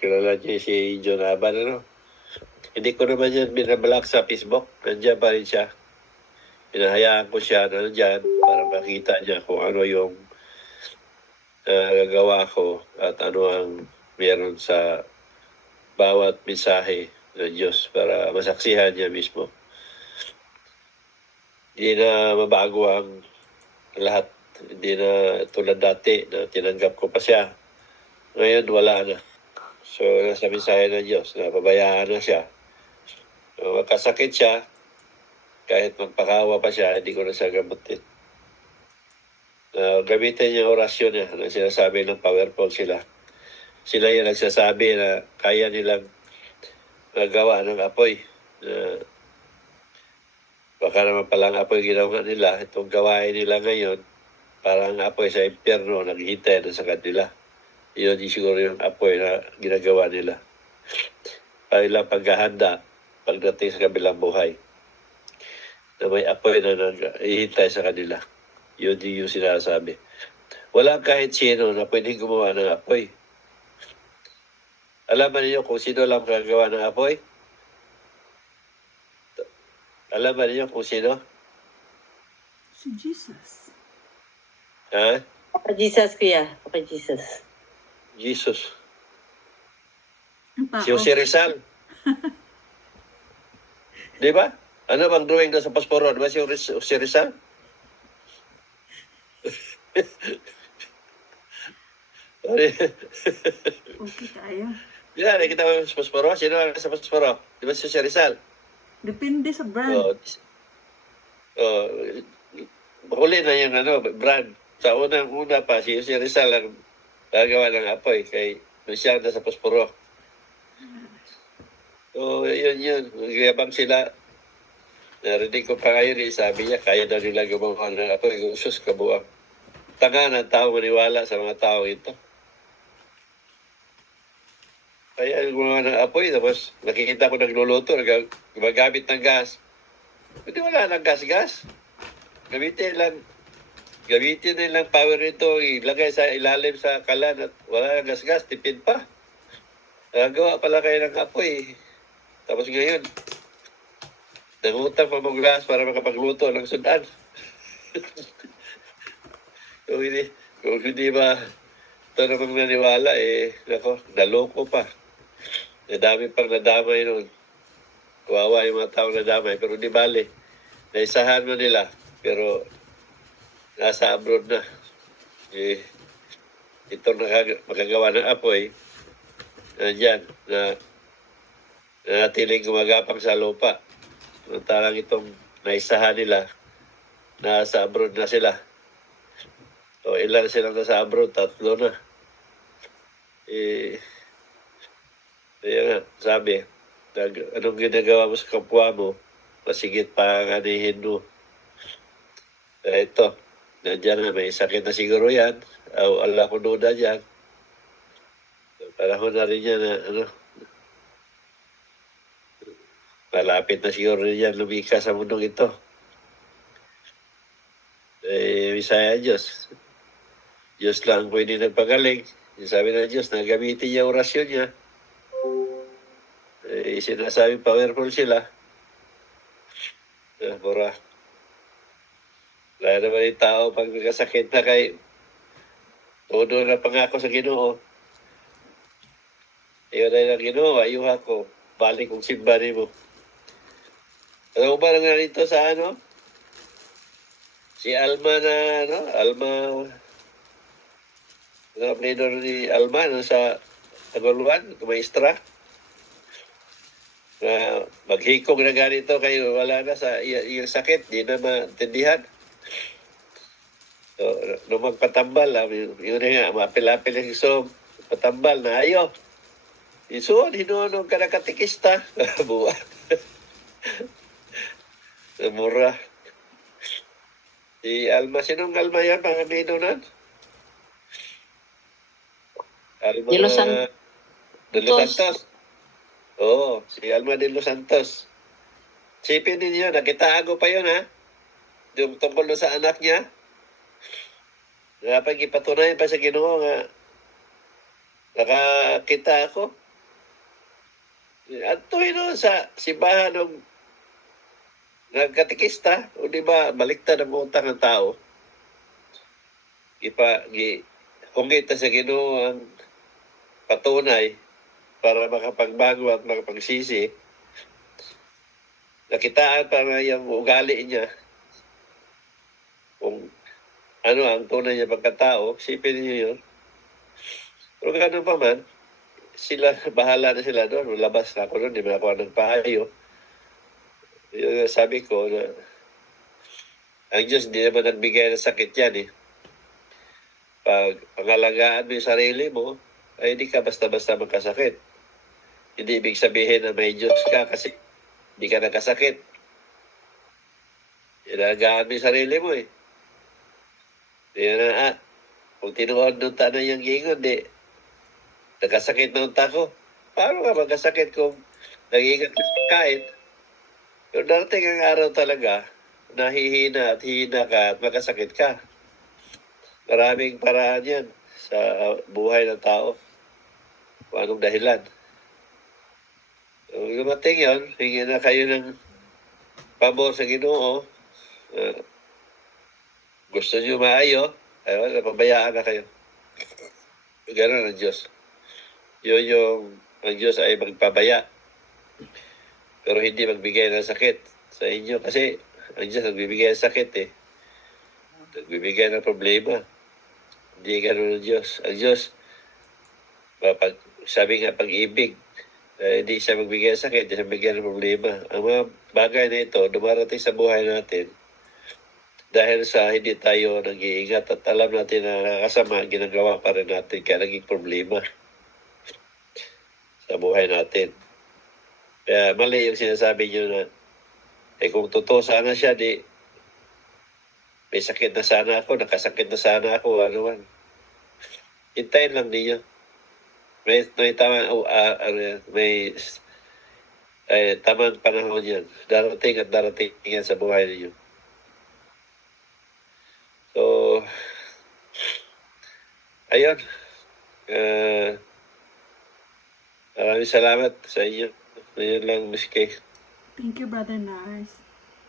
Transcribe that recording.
kilala niyo si John Aban, ano? Hindi ko naman yan binablock sa Facebook. Nandiyan pa rin siya. Pinahayaan ko siya na nandyan para makita niya kung ano yung gagawa ko at ano ang meron sa bawat mensahe ng Diyos para masaksihan niya mismo. Hindi na mabago ang lahat. Hindi na tulad dati na tinanggap ko pa siya. Ngayon, wala na. So, nasa mensahe ng Diyos, napabayaan na siya. So, magkasakit siya, kahit magpakawa pa siya, hindi ko na siya gamutin. Gamitin niya orasyon niya na sinasabi ng powerful sila. Sila yung nagsasabi na kaya nilang magawa ng apoy. Baka naman palang apoy ginawa nila. Itong gawain nila ngayon, parang apoy sa impyerno, naghihintay na sa kanila. Yun yung siguro yung apoy na ginagawa nila. Para ilang paghahanda pagdating sa kabilang buhay. Na may apoy na naghihintay sa kanila. Yun yung sinasabi. Walang kahit sino na pwedeng gumawa ng apoy. Alam ba niyo kung sino lang gagawa ng apoy? Alam ba niyo kung sino? Si Jesus. Ha? Papa Jesus, kuya. Papa Jesus. Jesus. Ang tao. Si Jose Rizal. Di ba? Ano bang drawing doon sa pasporo? Di ba si Jose Rizal? Okay tayo. Di ba, nakita mo sa pasporo? Sino ang sa pasporo? Di ba si Jose Rizal? Depende sa brand. Huli na yung brand. Sa unang-una pa, si Jose Rizal ang gagawa ng apoy kay siya na sa pasporo. So, yun. Magyabang sila. Narinig ko pa ngayon, sabi niya, kaya daw nila gumawa ng apoy. Sus, kabuang. Tanga ng tao maniwala sa mga tao ito. Kaya gumawa ng apoy, tapos nakikita ko nagluluto, gumagamit ng gas. Hindi wala ng gas-gas. Gamitin nilang power nito, ilagay sa ilalim sa kalan at wala ng gas-gas, tipid pa. Nagawa pala kayo ng apoy. Tapos ngayon, nangutang pa mong gas para makapagluto ng sudan. kung hindi ba ito namang naniwala, naloko pa. Nadami pang nadamay noon. Kawawa yung mga taong nadamay, pero di bale. Naisahan mo nila, pero nasa abroad na. Itong magagawa ng apoy, nandyan, na natiling gumagapang sa lupa. Talang itong naisahan nila, nasa abroad na sila. So, ilan silang nasa abroad? 3 na. Kaya nga, sabi, anong ginagawa mo sa kapwa mo, masigit pa ang anihin mo. Ito, nandiyan na, may sakit na siguro yan. Allah ko noon na dyan. Panahon na rin yan na, malapit na siguro rin yan lumika sa mundong ito. Bisaya Diyos. Diyos lang pwede nagpagaling. Sabi ng Diyos, nagamitin niya orasyon niya. Sinasabing powerful sila. Wala naman yung tao pag nagkasakit na kay todo na pangako sa Ginoo. Iyon na lang Ginoo, ayuha ko. Balik kong simba mo. Ano ba nga rito sa Si Alma Alma, apelido ni Alma, sa Tagoluan, maestra. Maghikog na ganito kayo, wala na sa iyong sakit, di na maintindihan. So, nung magpatambal, yun nga, mapil-apil yung gusto patambal na ayo. Isuon, hinunong ka na katikista. Buwan. Mura. Si Alma, sinong Alma yan? Pangamino na? Alma De Los Santos. De Los Santos. Oo, si Alma de Los Santos. Sipin ninyo, nakitago pa yun ha? Yung tungkol sa anak niya. Napag ipatunayan pa sa Ginoo nga nakakita ako. At no, sa simbahan ng nagkatikista, o di ba, baliktad ang utang ng tao. Kung kita sa Ginoo ang patunay para makapagbago at makapagsisi, nakitaan pa na yung ugali niya, kung ano ang tunay niya pagkatao, sipin niyo yun. Pero gano'n pa man, sila, bahala na sila doon. Labas na ako doon, di ba ako ng payo. Yung sabi ko na, ang Diyos hindi naman nagbigay ng sakit yan eh. Pag pangalagaan mo yung sarili mo, ay hindi ka basta-basta magkasakit. Hindi ibig sabihin na may Diyos ka kasi hindi ka nagkasakit. Ilagaan mo yung sarili mo eh. Yan na, kung tinuod nung tanay yung gingon, di, nagkasakit na unta ko. Paano ka magkasakit kung nag-iingat ka sa kain? Pero darating ang araw talaga, nahihina at hihina ka at magkasakit ka. Maraming paraan yan sa buhay ng tao. Kung anong dahilan. So, lumating yun, hingi na kayo ng pabor sa Ginoo. Gusto nyo maayo, ay wala, pabayaan na kayo. Ganun ang Diyos. Yun yung, ang Diyos ay magpabaya. Pero hindi magbigay ng sakit sa inyo. Kasi ang Diyos nagbibigay ng sakit eh. Nagbibigay ng problema. Hindi ganun ang Diyos. Ang Diyos, sabi nga pag-ibig, hindi siya magbigay ng sakit, hindi siya magbigay ng problema. Ang mga bagay na ito, dumarating sa buhay natin, dahil sa hindi tayo nag-iingat at alam natin na nakakasama, ginagawa pa rin natin kaya naging problema sa buhay natin. Kaya mali yung sinasabi nyo na kung totoo sana siya, di may sakit na sana ako, nakasakit na sana ako, ano man. Hintayin lang ninyo. May tamang panahon yan. Darating at darating yan sa buhay ninyo. So, ayun. Maraming salamat sa inyo. Ayun lang, Miss Kay. Thank you, Brother Nars.